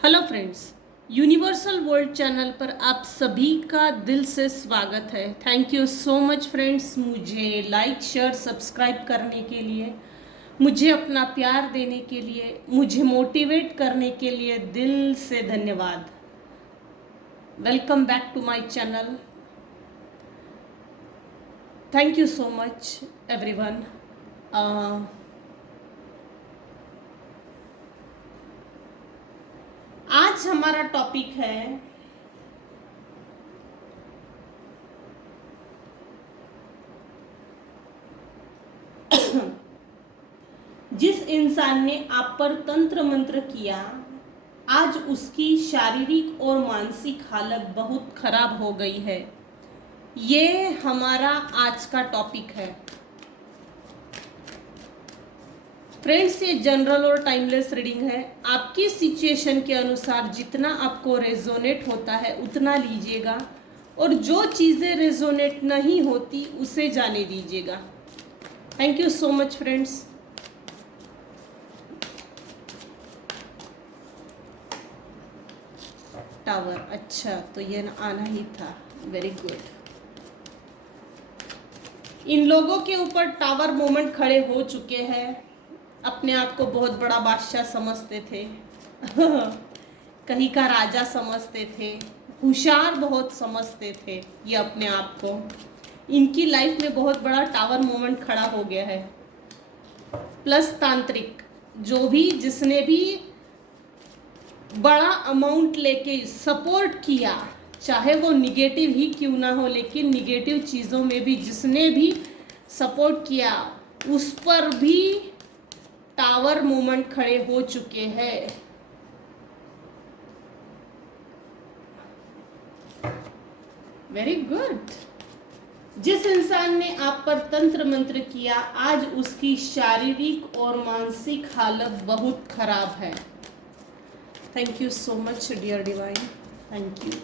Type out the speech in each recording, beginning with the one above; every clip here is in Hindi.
Hello friends, universal world channel पर आप सभी का दिल से स्वागत है। Thank you so much friends, मुझे लाइक शेयर सब्सक्राइब करने के लिए, मुझे अपना प्यार देने के लिए, मुझे मोटिवेट करने के लिए दिल से धन्यवाद। Welcome back to my channel. Thank you so much everyone. आज हमारा टॉपिक है जिस इंसान ने आप पर तंत्र मंत्र किया, आज उसकी शारीरिक और मानसिक हालत बहुत खराब हो गई है। ये हमारा आज का टॉपिक है फ्रेंड्स। ये जनरल और टाइमलेस रीडिंग है। आपकी सिचुएशन के अनुसार जितना आपको रेजोनेट होता है उतना लीजिएगा, और जो चीज़ें रेजोनेट नहीं होती उसे जाने दीजिएगा। Thank you so much friends. Tower, अच्छा, तो ये आना ही था। Very good. इन लोगों के ऊपर टावर मोमेंट खड़े हो चुके हैं। अपने आप को बहुत बड़ा बादशाह समझते थे कहीं का राजा समझते थे, होशियार बहुत समझते थे ये अपने आप को। इनकी लाइफ में बहुत बड़ा टावर मोमेंट खड़ा हो गया है। प्लस तांत्रिक, जो भी जिसने भी बड़ा अमाउंट लेके सपोर्ट किया, चाहे वो निगेटिव ही क्यों ना हो, लेकिन निगेटिव चीज़ों में भी जिसने भी सपोर्ट किया उस पर भी टावर मूवमेंट खड़े हो चुके हैं। Very good. जिस इंसान ने आप पर तंत्र मंत्र किया, आज उसकी शारीरिक और मानसिक हालत बहुत खराब है। Thank you so much dear divine, thank you.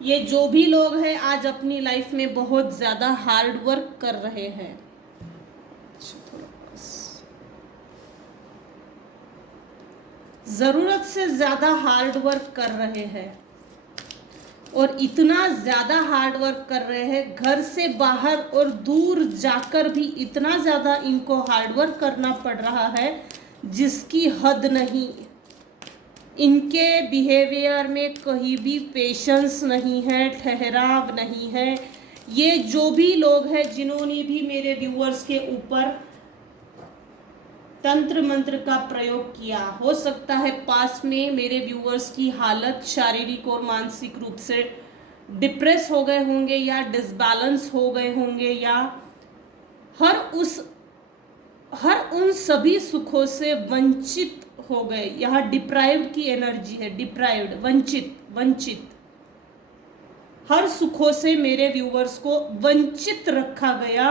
ये जो भी लोग हैं आज अपनी लाइफ में बहुत ज़्यादा हार्ड वर्क कर रहे हैं। ज़रूरत से ज़्यादा हार्ड वर्क कर रहे हैं, और इतना ज़्यादा हार्ड वर्क कर रहे हैं, घर से बाहर और दूर जाकर भी इतना ज़्यादा इनको हार्ड वर्क करना पड़ रहा है जिसकी हद नहीं। इनके बिहेवियर में कहीं भी पेशेंस नहीं है, ठहराव नहीं है। ये जो भी लोग हैं जिन्होंने भी मेरे व्यूअर्स के ऊपर तंत्र मंत्र का प्रयोग किया, हो सकता है पास में मेरे व्यूअर्स की हालत शारीरिक और मानसिक रूप से डिप्रेस हो गए होंगे, या डिसबैलेंस हो गए होंगे, या हर उन सभी सुखों से वंचित हो गए। यहाँ डिप्राइव्ड की एनर्जी है, डिप्राइव्ड, वंचित। हर सुखों से मेरे व्यूअर्स को वंचित रखा गया,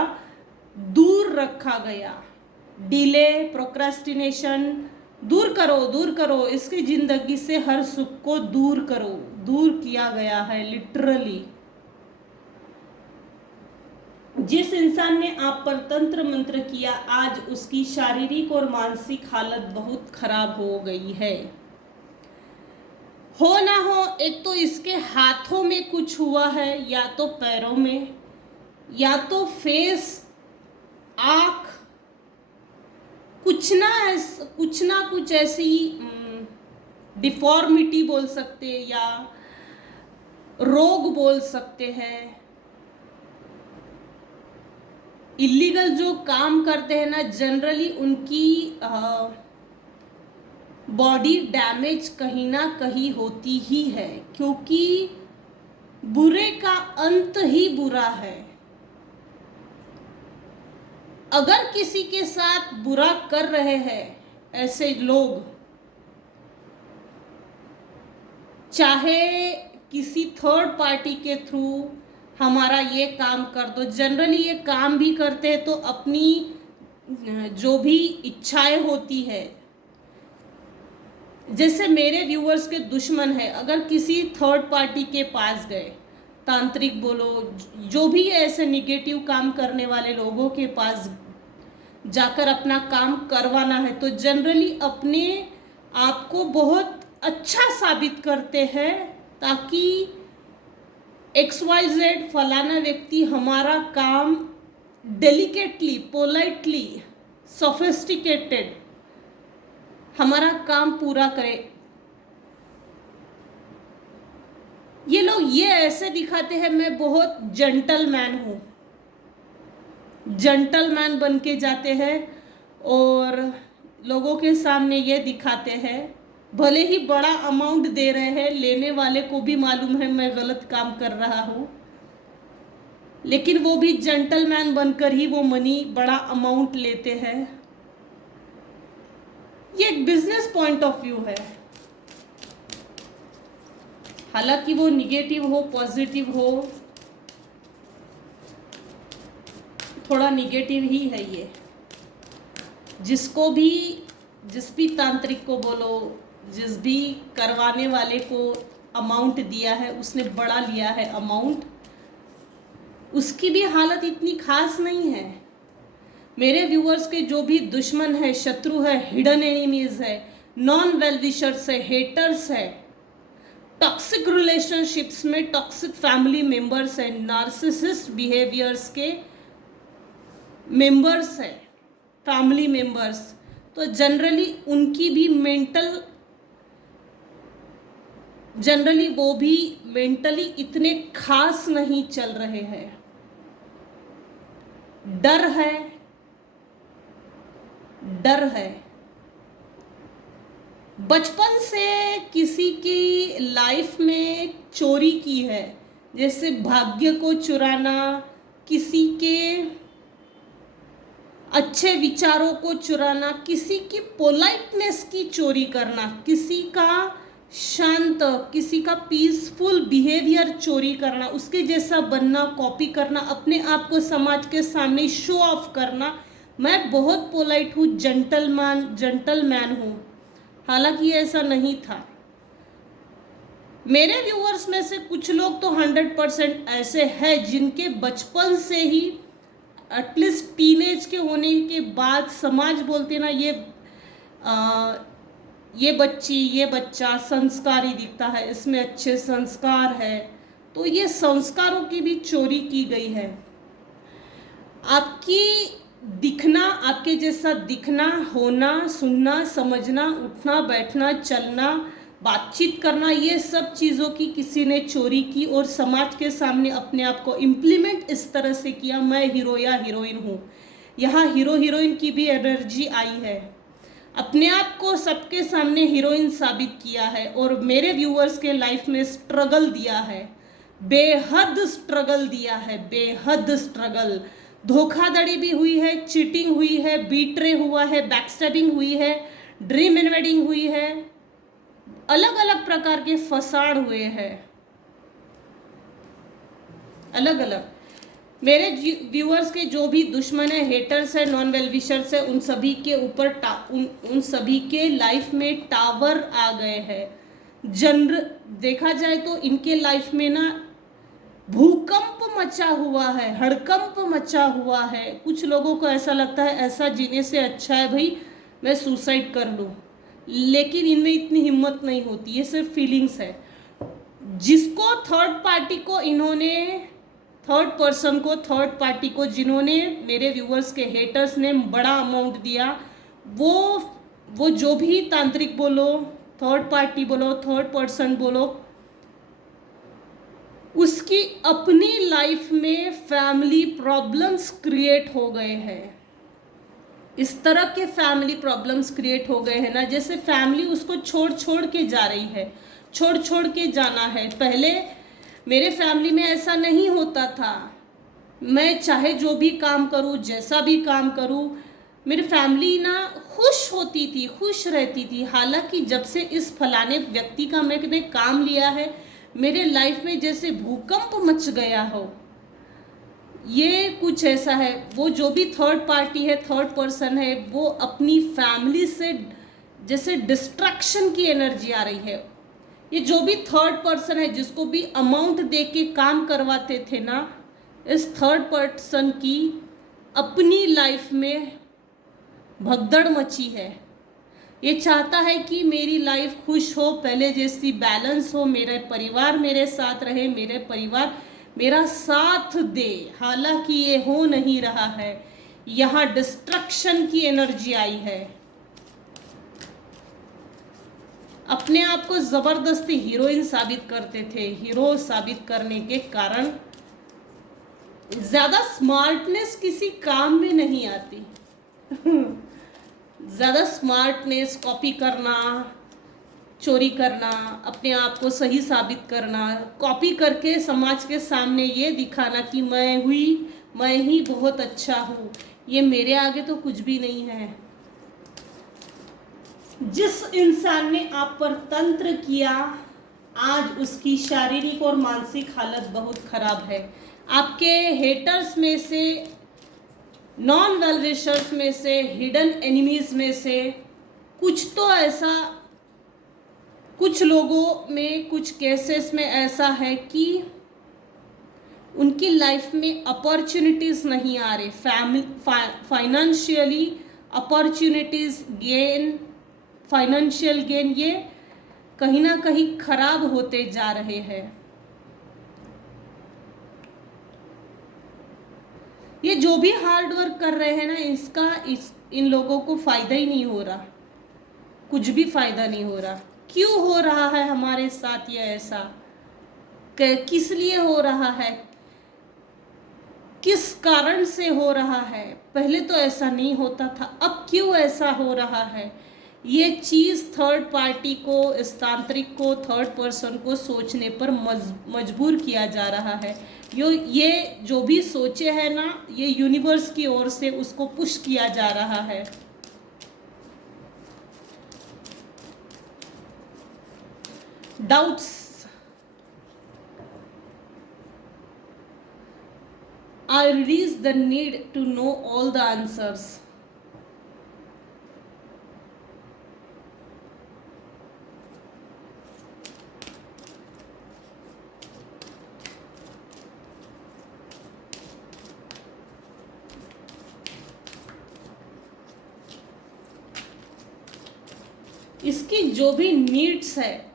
दूर रखा गया। डिले, प्रोक्रेस्टिनेशन, दूर करो इसकी जिंदगी से। हर सुख को दूर करो, दूर किया गया है लिटरली। जिस इंसान ने आप पर तंत्र मंत्र किया, आज उसकी शारीरिक और मानसिक हालत बहुत खराब हो गई है। हो ना हो, एक तो इसके हाथों में कुछ हुआ है, या तो पैरों में, या तो फेस, आँख, कुछ ना कुछ ऐसी डिफॉर्मिटी बोल सकते हैं, या रोग बोल सकते हैं। इलीगल जो काम करते हैं ना, जनरली उनकी बॉडी डैमेज कहीं ना कहीं होती ही है, क्योंकि बुरे का अंत ही बुरा है। अगर किसी के साथ बुरा कर रहे हैं ऐसे लोग, चाहे किसी थर्ड पार्टी के थ्रू हमारा ये काम कर दो, जनरली ये काम भी करते हैं तो अपनी जो भी इच्छाएं होती है, जैसे मेरे व्यूअर्स के दुश्मन है, अगर किसी थर्ड पार्टी के पास गए तांत्रिक बोलो, जो भी ऐसे निगेटिव काम करने वाले लोगों के पास जाकर अपना काम करवाना है तो जनरली अपने आप को बहुत अच्छा साबित करते हैं, ताकि XYZ फलाना व्यक्ति हमारा काम डेलिकेटली, पोलाइटली, सोफिस्टिकेटेड हमारा काम पूरा करे। ये लोग ये ऐसे दिखाते हैं मैं बहुत जेंटलमैन हूँ, जेंटलमैन बन के जाते हैं और लोगों के सामने ये दिखाते हैं, भले ही बड़ा अमाउंट दे रहे हैं, लेने वाले को भी मालूम है मैं गलत काम कर रहा हूँ, लेकिन वो भी जेंटलमैन बनकर ही वो मनी, बड़ा अमाउंट लेते हैं। ये एक बिजनेस पॉइंट ऑफ व्यू है। हालांकि वो निगेटिव हो पॉजिटिव हो, थोड़ा निगेटिव ही है ये। जिसको भी, जिस भी तांत्रिक को बोलो, जिस भी करवाने वाले को अमाउंट दिया है, उसने बड़ा लिया है अमाउंट, उसकी भी हालत इतनी खास नहीं है। मेरे व्यूअर्स के जो भी दुश्मन है, शत्रु है, हिडन एनिमीज है, नॉन वेल विशर्स है, हेटर्स है, टॉक्सिक रिलेशनशिप्स में टॉक्सिक फैमिली मेंबर्स है, नार्सिसिस्ट बिहेवियर्स के मेंबर्स है, फैमिली मेंबर्स, तो जनरली उनकी भी जनरली वो भी मेंटली इतने खास नहीं चल रहे हैं। डर है, डर है। बचपन से किसी की लाइफ में चोरी की है, जैसे भाग्य को चुराना, किसी के अच्छे विचारों को चुराना, किसी की पोलाइटनेस की चोरी करना, किसी का शांत, किसी का पीसफुल बिहेवियर चोरी करना, उसके जैसा बनना, कॉपी करना, अपने आप को समाज के सामने शो ऑफ करना। मैं बहुत पोलाइट हूँ, जेंटलमैन हूँ, हालांकि ऐसा नहीं था। मेरे व्यूअर्स में से कुछ लोग तो 100% ऐसे हैं जिनके बचपन से ही, एटलीस्ट टीनेज के होने के बाद, समाज बोलते ना ये बच्ची, ये बच्चा संस्कारी दिखता है, इसमें अच्छे संस्कार है, तो ये संस्कारों की भी चोरी की गई है। आपकी दिखना, आपके जैसा दिखना, होना, सुनना, समझना, उठना, बैठना, चलना, बातचीत करना, ये सब चीज़ों की किसी ने चोरी की और समाज के सामने अपने आप को इम्प्लीमेंट इस तरह से किया, मैं हीरो या हीरोइन हूँ। यहाँ हीरो हीरोइन की भी एनर्जी आई है, अपने आप को सबके सामने हीरोइन साबित किया है और मेरे व्यूअर्स के लाइफ में स्ट्रगल दिया है, बेहद स्ट्रगल दिया है, बेहद स्ट्रगल। धोखाधड़ी भी हुई है, चीटिंग हुई है, बीट्रे हुआ है, बैकस्टैबिंग हुई है, ड्रीम इन्वेडिंग हुई है, अलग अलग प्रकार के फसाड हुए हैं, अलग अलग। मेरे व्यूअर्स के जो भी दुश्मन है, हेटर्स है, नॉन वेल विशर्स है, उन सभी के ऊपर उन सभी के लाइफ में टावर आ गए हैं। देखा जाए तो इनके लाइफ में ना भूकंप मचा हुआ है, हड़कंप मचा हुआ है। कुछ लोगों को ऐसा लगता है ऐसा जीने से अच्छा है भाई मैं सुसाइड कर लूं, लेकिन इनमें इतनी हिम्मत नहीं होती, ये सिर्फ फीलिंग्स है। जिसको थर्ड पार्टी को जिन्होंने मेरे व्यूअर्स के हेटर्स ने बड़ा अमाउंट दिया, वो जो भी तांत्रिक बोलो, थर्ड पार्टी बोलो, थर्ड पर्सन बोलो, उसकी अपनी लाइफ में फैमिली प्रॉब्लम्स क्रिएट हो गए हैं। इस तरह के फैमिली प्रॉब्लम्स क्रिएट हो गए हैं ना, जैसे फैमिली उसको छोड़ के जा रही है, छोड़ के जाना है। पहले मेरे फैमिली में ऐसा नहीं होता था, मैं चाहे जो भी काम करूं, जैसा भी काम करूं, मेरी फैमिली ना खुश होती थी, खुश रहती थी। हालांकि जब से इस फलाने व्यक्ति का मैंने काम लिया है, मेरे लाइफ में जैसे भूकंप मच गया हो, ये कुछ ऐसा है। वो जो भी थर्ड पार्टी है, थर्ड पर्सन है, वो अपनी फैमिली से जैसे डिस्ट्रैक्शन की एनर्जी आ रही है। ये जो भी थर्ड पर्सन है जिसको भी अमाउंट दे के काम करवाते थे ना, इस थर्ड पर्सन की अपनी लाइफ में भगदड़ मची है। ये चाहता है कि मेरी लाइफ खुश हो, पहले जैसी बैलेंस हो, मेरे परिवार मेरे साथ रहे, मेरे परिवार मेरा साथ दे। हालांकि ये हो नहीं रहा है, यहाँ डिस्ट्रक्शन की एनर्जी आई है। अपने आप को जबरदस्ती हीरोइन साबित करते थे। हीरो साबित करने के कारण ज्यादा स्मार्टनेस किसी काम में नहीं आती। ज़्यादा स्मार्टनेस, कॉपी करना, चोरी करना, अपने आप को सही साबित करना, कॉपी करके समाज के सामने ये दिखाना कि मैं ही बहुत अच्छा हूँ, ये मेरे आगे तो कुछ भी नहीं है। जिस इंसान ने आप पर तंत्र किया, आज उसकी शारीरिक और मानसिक हालत बहुत खराब है। आपके हेटर्स में से, नॉन वेल विशर्स में से, हिडन एनिमीज में से कुछ तो ऐसा, कुछ लोगों में, कुछ केसेस में ऐसा है कि उनकी लाइफ में अपॉर्चुनिटीज नहीं आ रही, financially opportunities gain, financial gain ये कहीं ना कहीं खराब होते जा रहे हैं। ये जो भी हार्ड वर्क कर रहे हैं ना, इन लोगों को फायदा ही नहीं हो रहा, कुछ भी फायदा नहीं हो रहा। क्यों हो रहा है हमारे साथ ये ऐसा? किस लिए हो रहा है? किस कारण से हो रहा है? पहले तो ऐसा नहीं होता था, अब क्यों ऐसा हो रहा है? ये चीज़ थर्ड पार्टी को, इस तांत्रिक को, थर्ड पर्सन को सोचने पर मजबूर किया जा रहा है। ये जो भी सोचे है ना, ये यूनिवर्स की ओर से उसको पुश किया जा रहा है। Doubts, I release the need to know all the answers. इसकी जो भी नीड्स है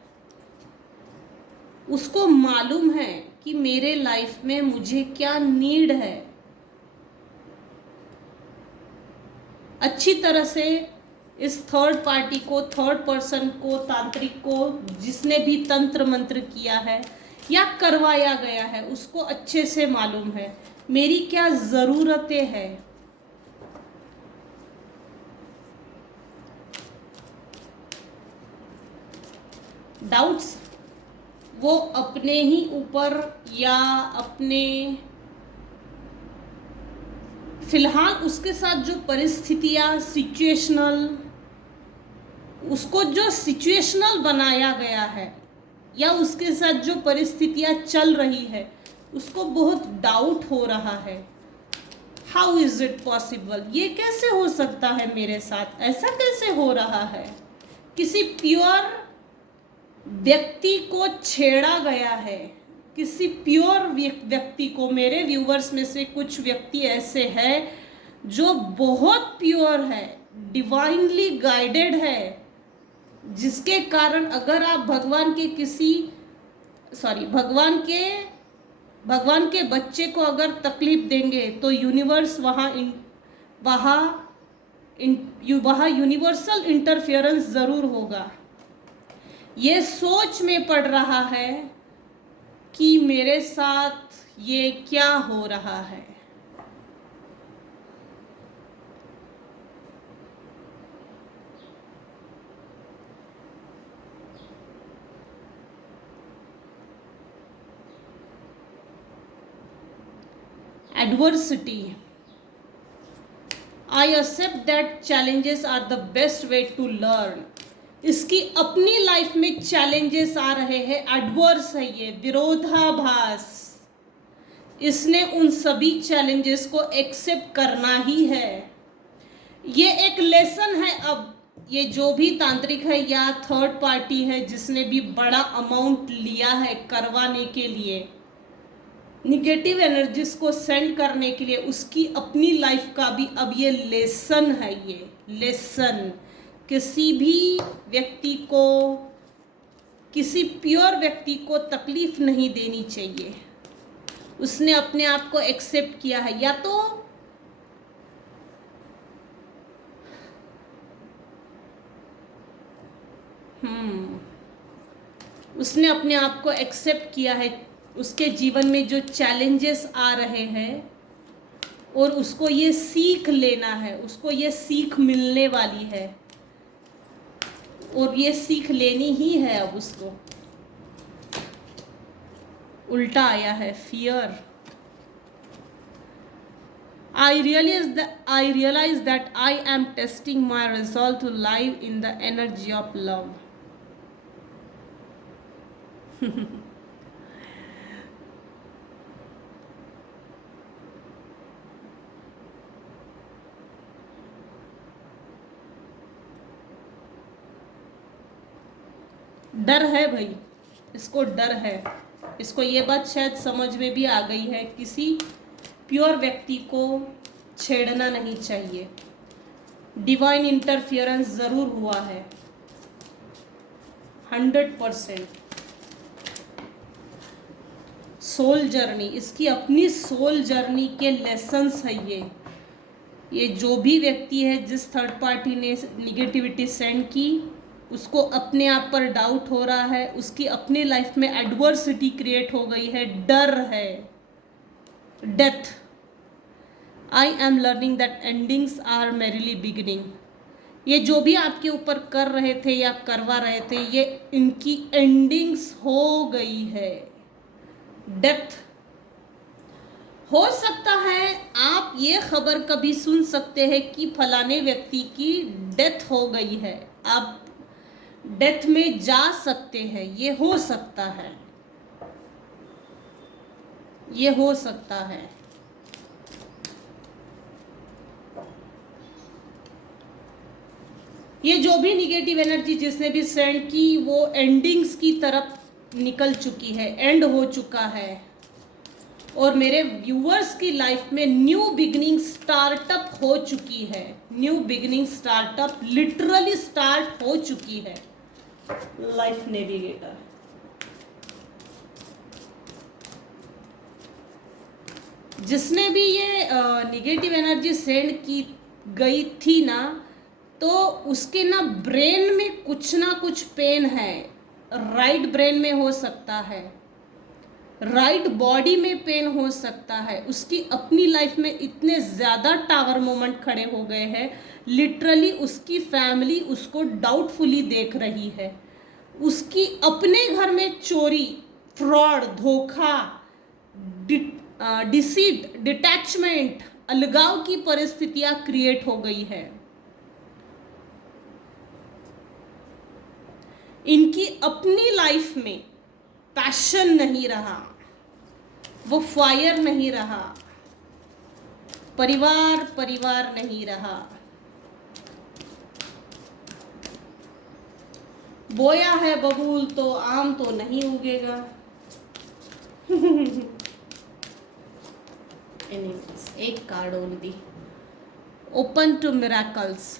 उसको मालूम है कि मेरे लाइफ में मुझे क्या नीड है। अच्छी तरह से इस थर्ड पार्टी को, थर्ड पर्सन को, तांत्रिक को, जिसने भी तंत्र मंत्र किया है या करवाया गया है, उसको अच्छे से मालूम है मेरी क्या ज़रूरतें हैं। डाउट्स वो अपने ही ऊपर या अपने, फिलहाल उसके साथ जो परिस्थितियाँ, सिचुएशनल, उसको जो सिचुएशनल बनाया गया है या उसके साथ जो परिस्थितियाँ चल रही है, उसको बहुत डाउट हो रहा है। How is it possible? ये कैसे हो सकता है मेरे साथ? ऐसा कैसे हो रहा है? किसी प्योर व्यक्ति को छेड़ा गया है, किसी प्योर व्यक्ति को। मेरे व्यूवर्स में से कुछ व्यक्ति ऐसे हैं जो बहुत प्योर है, डिवाइनली गाइडेड है, जिसके कारण अगर आप भगवान के बच्चे को अगर तकलीफ देंगे तो यूनिवर्स वहाँ यूनिवर्सल इंटरफेरेंस ज़रूर होगा। ये सोच में पड़ रहा है कि मेरे साथ ये क्या हो रहा है। Adversity. I accept that challenges are the best way to learn. इसकी अपनी लाइफ में चैलेंजेस आ रहे हैं, एडवर्स है, ये विरोधाभास। इसने उन सभी चैलेंजेस को एक्सेप्ट करना ही है। ये एक लेसन है अब ये जो भी तांत्रिक है या थर्ड पार्टी है जिसने भी बड़ा अमाउंट लिया है करवाने के लिए, निगेटिव एनर्जीज को सेंड करने के लिए, उसकी अपनी लाइफ का भी अब ये लेसन है। ये लेसन किसी भी व्यक्ति को, किसी प्योर व्यक्ति को तकलीफ नहीं देनी चाहिए। उसने अपने आप को एक्सेप्ट किया है, या तो उसने अपने आप को एक्सेप्ट किया है। उसके जीवन में जो चैलेंजेस आ रहे हैं और उसको ये सीख लेना है, उसको ये सीख मिलने वाली है और ये सीख लेनी ही है। अब उसको उल्टा आया है fear. I realize that I am testing my resolve to live in the energy of love. डर है भाई, इसको डर है। इसको ये बात शायद समझ में भी आ गई है, किसी प्योर व्यक्ति को छेड़ना नहीं चाहिए। डिवाइन इंटरफियरेंस जरूर हुआ है 100%। सोल जर्नी, इसकी अपनी सोल जर्नी के लेसन्स है ये जो भी व्यक्ति है, जिस थर्ड पार्टी ने निगेटिविटी सेंड की, उसको अपने आप पर डाउट हो रहा है, उसकी अपनी लाइफ में एडवर्सिटी क्रिएट हो गई है, डर है, death. I am learning that endings are merely beginning. ये जो भी आपके ऊपर कर रहे थे या करवा रहे थे, ये इनकी एंडिंग्स हो गई है। डेथ हो सकता है आप ये खबर कभी सुन सकते हैं कि फलाने व्यक्ति की डेथ हो गई है, आप डेथ में जा सकते हैं, ये हो सकता है, ये हो सकता है। ये जो भी निगेटिव एनर्जी जिसने भी सेंड की, वो एंडिंग्स की तरफ निकल चुकी है, एंड हो चुका है। और मेरे व्यूअर्स की लाइफ में न्यू बिगिनिंग स्टार्टअप हो चुकी है। New beginning startup literally start हो चुकी है। लाइफ नेविगेटर, जिसने भी ये निगेटिव एनर्जी सेंड की गई थी ना, तो उसके ना ब्रेन में कुछ ना कुछ पेन है। राइट ब्रेन में हो सकता है, राइट बॉडी में पेन हो सकता है। उसकी अपनी लाइफ में इतने ज़्यादा टावर मोमेंट खड़े हो गए हैं, लिटरली उसकी फैमिली उसको डाउटफुली देख रही है। उसकी अपने घर में चोरी, फ्रॉड, धोखा, डिसीट, डिटैचमेंट, अलगाव की परिस्थितियां क्रिएट हो गई है। इनकी अपनी लाइफ में पैशन नहीं रहा, वो फायर नहीं रहा, परिवार नहीं रहा। बोया है बबूल तो आम तो नहीं उगेगा। एक card only, open to miracles.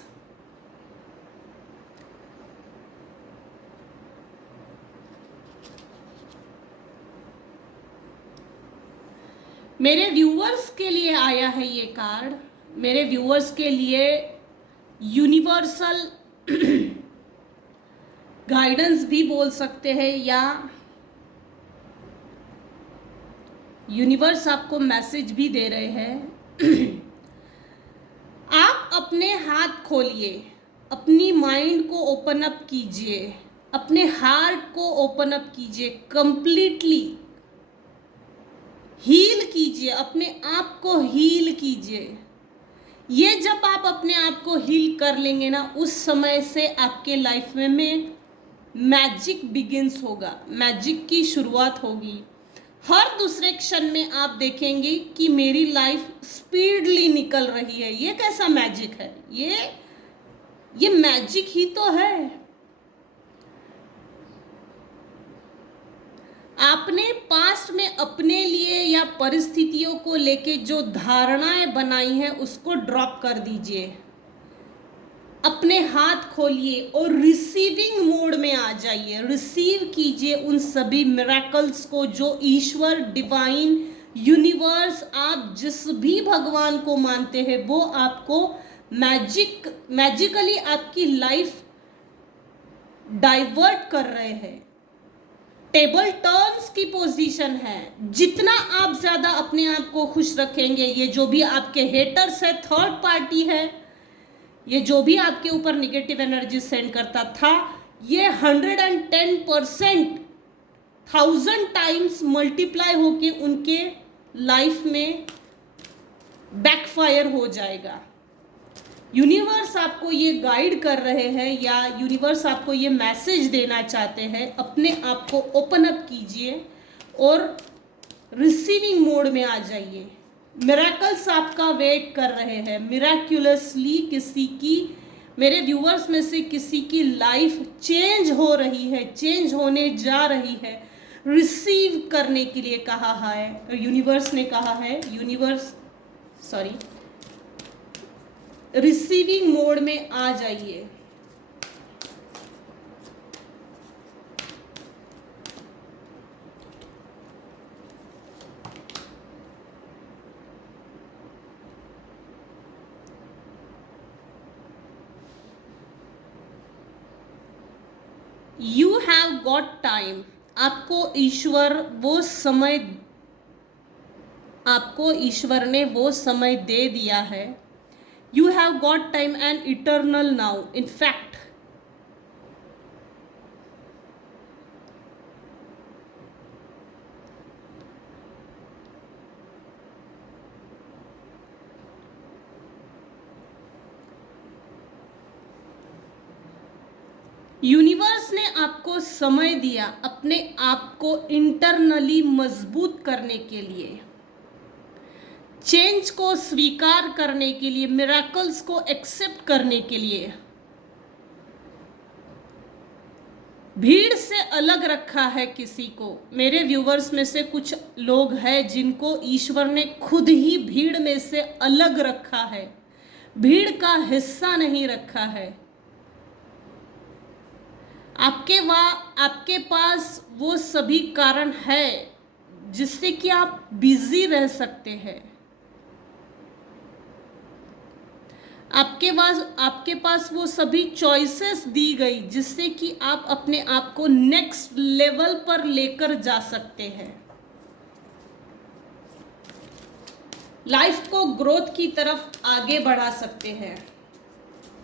मेरे व्यूअर्स के लिए आया है ये कार्ड। मेरे व्यूअर्स के लिए यूनिवर्सल गाइडेंस भी बोल सकते हैं, या यूनिवर्स आपको मैसेज भी दे रहे हैं। आप अपने हाथ खोलिए, अपनी माइंड को ओपन अप कीजिए, अपने हार्ट को ओपन अप कीजिए, कंप्लीटली हील कीजिए, अपने आप को हील कीजिए। ये जब आप अपने आप को हील कर लेंगे ना, उस समय से आपके लाइफ में मैजिक बिगिंस होगा, मैजिक की शुरुआत होगी। हर दूसरे क्षण में आप देखेंगे कि मेरी लाइफ स्पीडली निकल रही है। ये कैसा मैजिक है? ये ये मैजिक ही तो है। आपने पास्ट में अपने लिए या परिस्थितियों को लेके जो धारणाएं बनाई हैं उसको ड्रॉप कर दीजिए, अपने हाथ खोलिए और रिसीविंग मोड में आ जाइए। रिसीव कीजिए उन सभी मिरेकल्स को जो ईश्वर, डिवाइन, यूनिवर्स, आप जिस भी भगवान को मानते हैं वो आपको मैजिकली आपकी लाइफ डाइवर्ट कर रहे हैं। टेबल टर्न्स की पोजीशन है। जितना आप ज्यादा अपने आप को खुश रखेंगे, ये जो भी आपके हेटर्स है, थर्ड पार्टी है, ये जो भी आपके ऊपर निगेटिव एनर्जी सेंड करता था, ये 110% 1000 टाइम्स मल्टीप्लाई होके उनके लाइफ में बैकफायर हो जाएगा। यूनिवर्स आपको ये गाइड कर रहे हैं या यूनिवर्स आपको ये मैसेज देना चाहते हैं, अपने आप को ओपन अप कीजिए और रिसीविंग मोड में आ जाइए। मिरेकल्स आपका वेट कर रहे हैं। मिराक्युलसली किसी की, मेरे व्यूअर्स में से किसी की लाइफ चेंज हो रही है, चेंज होने जा रही है। रिसीव करने के लिए कहा है यूनिवर्स ने, कहा है रिसीविंग मोड में आ जाइए। You have got time. आपको ईश्वर ने वो समय दे दिया है। You have got time and eternal now. In fact, universe ने आपको समय दिया अपने आप को इंटरनली मजबूत करने के लिए, चेंज को स्वीकार करने के लिए, मिरेकल्स को एक्सेप्ट करने के लिए। भीड़ से अलग रखा है किसी को। मेरे व्यूवर्स में से कुछ लोग हैं जिनको ईश्वर ने खुद ही भीड़ में से अलग रखा है, भीड़ का हिस्सा नहीं रखा है। आपके पास वो सभी कारण है जिससे कि आप बिजी रह सकते हैं। आपके पास वो सभी चॉइसेस दी गई जिससे कि आप अपने आप को नेक्स्ट लेवल पर लेकर जा सकते हैं, लाइफ को ग्रोथ की तरफ आगे बढ़ा सकते हैं,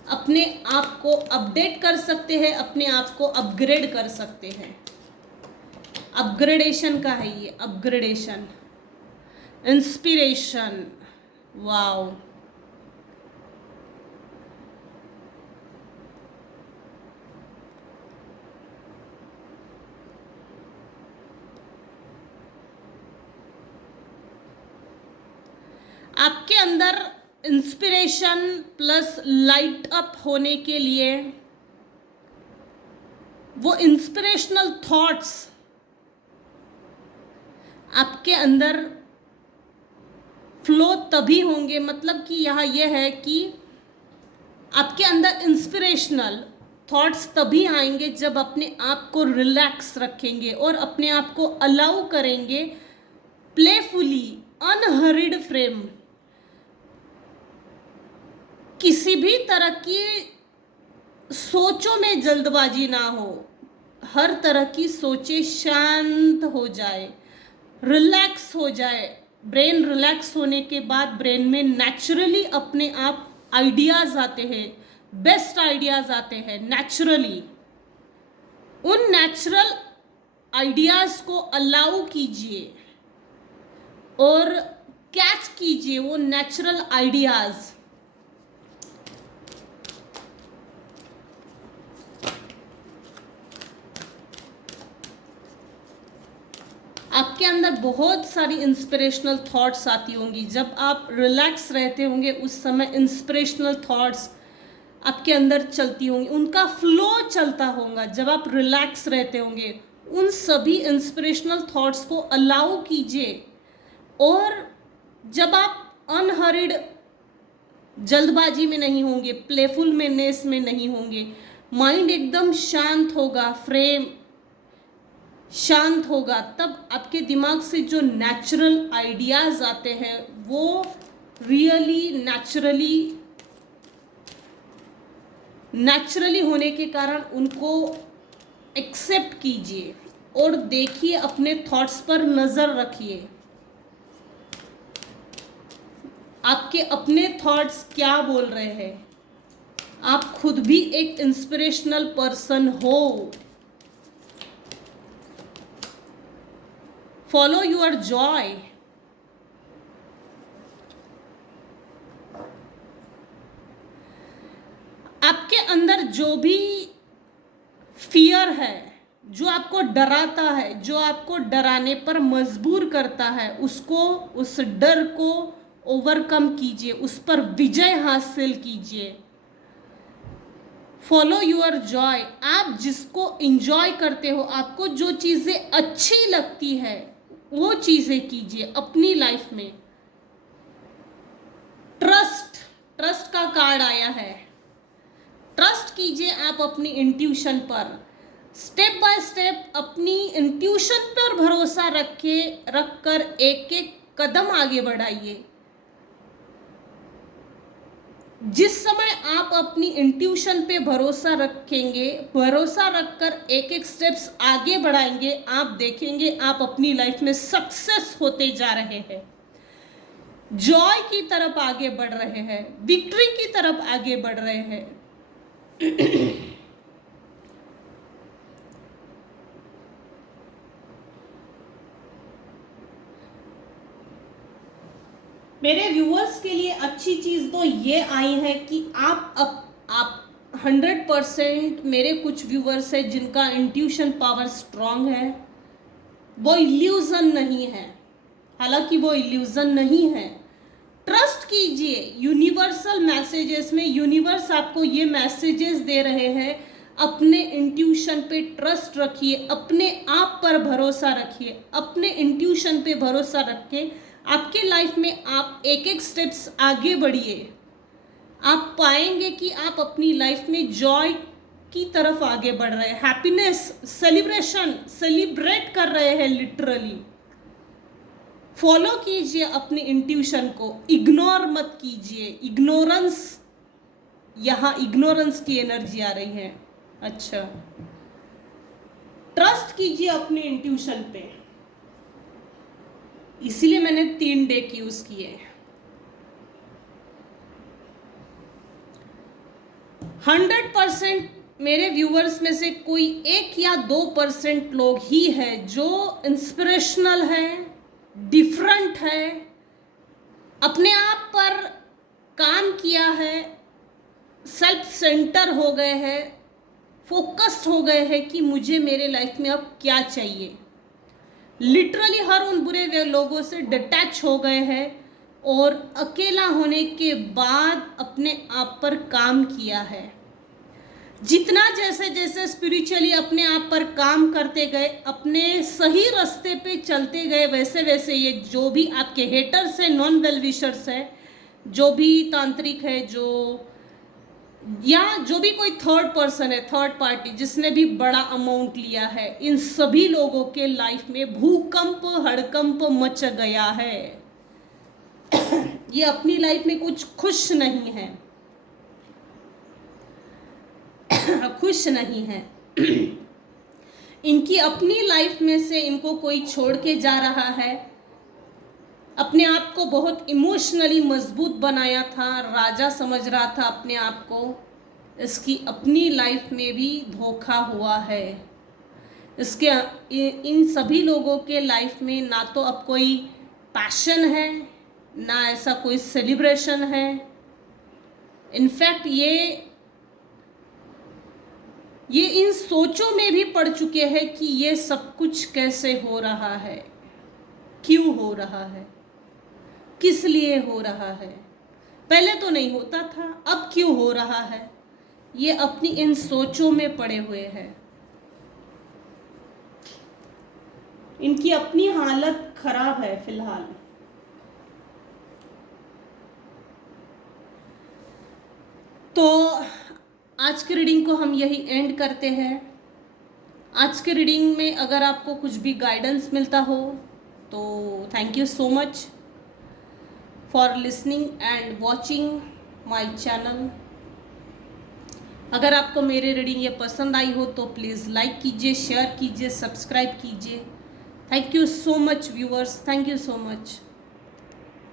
अपने आप को अपडेट कर सकते हैं, अपने आप को अपग्रेड कर सकते हैं। अपग्रेडेशन का है ये, अपग्रेडेशन, इंस्पिरेशन। वाओ, आपके अंदर इंस्पिरेशन प्लस लाइट अप होने के लिए वो इंस्पिरेशनल थॉट्स आपके अंदर फ्लो तभी होंगे, मतलब कि यहाँ यह है कि आपके अंदर इंस्पिरेशनल थॉट्स तभी आएंगे जब अपने आप को रिलैक्स रखेंगे और अपने आप को अलाउ करेंगे प्लेफुली, अनहरिड फ्रेम, किसी भी तरह की सोचों में जल्दबाजी ना हो, हर तरह की सोचें शांत हो जाए, रिलैक्स हो जाए। ब्रेन रिलैक्स होने के बाद ब्रेन में नेचुरली अपने आप आइडियाज आते हैं, बेस्ट आइडियाज आते हैं नेचुरली। उन नेचुरल आइडियाज को अलाउ कीजिए और कैच कीजिए वो नेचुरल आइडियाज। आपके अंदर बहुत सारी इंस्पिरेशनल थॉट्स आती होंगी। जब आप रिलैक्स रहते होंगे उस समय इंस्पिरेशनल थॉट्स आपके अंदर चलती होंगी, उनका फ्लो चलता होगा जब आप रिलैक्स रहते होंगे। उन सभी इंस्पिरेशनल थॉट्स को अलाउ कीजिए। और जब आप अनहरिड, जल्दबाजी में नहीं होंगे, प्लेफुल मेनेस में नहीं होंगे, माइंड एकदम शांत होगा, फ्रेम शांत होगा, तब आपके दिमाग से जो नेचुरल आइडियाज आते हैं वो रियली नेचुरली होने के कारण उनको एक्सेप्ट कीजिए और देखिए, अपने थॉट्स पर नजर रखिए। आपके अपने थॉट्स क्या बोल रहे हैं। आप खुद भी एक इंस्पिरेशनल पर्सन हो। Follow your Joy. आपके अंदर जो भी फियर है, जो आपको डराता है, जो आपको डराने पर मजबूर करता है, उसको, उस डर को ओवरकम कीजिए, उस पर विजय हासिल कीजिए। Follow your Joy. आप जिसको इंजॉय करते हो, आपको जो चीजें अच्छी लगती है वो चीजें कीजिए अपनी लाइफ में। ट्रस्ट का कार्ड आया है। ट्रस्ट कीजिए आप अपनी इंट्यूशन पर। स्टेप बाय स्टेप अपनी इंट्यूशन पर भरोसा रखकर एक एक कदम आगे बढ़ाइए। जिस समय आप अपनी इंट्यूशन पे भरोसा रखेंगे, भरोसा रखकर एक एक स्टेप्स आगे बढ़ाएंगे, आप देखेंगे आप अपनी लाइफ में सक्सेस होते जा रहे हैं, जॉय की तरफ आगे बढ़ रहे हैं, विक्ट्री की तरफ आगे बढ़ रहे हैं। मेरे व्यूअर्स के लिए अच्छी चीज तो ये आई है कि आप 100%, मेरे कुछ व्यूअर्स है जिनका इंट्यूशन पावर स्ट्रांग है, वो इल्यूजन नहीं है। हालांकि वो इल्यूजन नहीं है। ट्रस्ट कीजिए यूनिवर्सल मैसेजेस में। यूनिवर्स आपको ये मैसेजेस दे रहे हैं, अपने इंट्यूशन पे ट्रस्ट रखिए, अपने आप पर भरोसा रखिए। अपने इंट्यूशन पे भरोसा रख के आपके लाइफ में आप एक एक स्टेप्स आगे बढ़िए। आप पाएंगे कि आप अपनी लाइफ में जॉय की तरफ आगे बढ़ रहे हैं, हैप्पीनेस, सेलिब्रेट कर रहे हैं लिटरली। फॉलो कीजिए अपनी इंट्यूशन को, इग्नोर मत कीजिए। इग्नोरेंस, यहां इग्नोरेंस की एनर्जी आ रही है। अच्छा, ट्रस्ट कीजिए अपनी इंट्यूशन पे। इसीलिए मैंने 3 डेक यूज किए। 100% मेरे व्यूअर्स में से कोई 1 या 2% लोग ही है जो इंस्पिरेशनल है, डिफरेंट है, अपने आप पर काम किया है, सेल्फ सेंटर हो गए हैं, फोकस्ड हो गए हैं कि मुझे मेरे लाइफ में अब क्या चाहिए। लिटरली हर उन बुरे लोगों से डिटैच हो गए हैं और अकेला होने के बाद अपने आप पर काम किया है। जितना जैसे जैसे स्पिरिचुअली अपने आप पर काम करते गए, अपने सही रास्ते पे चलते गए, वैसे वैसे ये जो भी आपके हेटर्स है, नॉन वेल विशर्स है, जो भी तांत्रिक है, या जो भी कोई थर्ड पर्सन है, थर्ड पार्टी जिसने भी बड़ा अमाउंट लिया है, इन सभी लोगों के लाइफ में भूकंप हड़कंप मच गया है। ये अपनी लाइफ में कुछ खुश नहीं है, खुश नहीं है। इनकी अपनी लाइफ में से इनको कोई छोड़ के जा रहा है। अपने आप को बहुत इमोशनली मजबूत बनाया था, राजा समझ रहा था अपने आप को। इसकी अपनी लाइफ में भी धोखा हुआ है। इसके इन सभी लोगों के लाइफ में ना तो अब कोई पैशन है, ना ऐसा कोई सेलिब्रेशन है। इनफैक्ट ये इन सोचों में भी पड़ चुके हैं कि ये सब कुछ कैसे हो रहा है, क्यों हो रहा है, किस लिए हो रहा है। पहले तो नहीं होता था, अब क्यों हो रहा है। ये अपनी इन सोचों में पड़े हुए हैं, इनकी अपनी हालत खराब है फिलहाल। तो आज की रीडिंग को हम यही एंड करते हैं। आज के रीडिंग में अगर आपको कुछ भी गाइडेंस मिलता हो तो thank you so much for listening and watching my channel. अगर आपको मेरी रीडिंग ये पसंद आई हो तो प्लीज़ लाइक कीजिए, शेयर कीजिए, सब्सक्राइब कीजिए। Thank you so much viewers, thank you so much.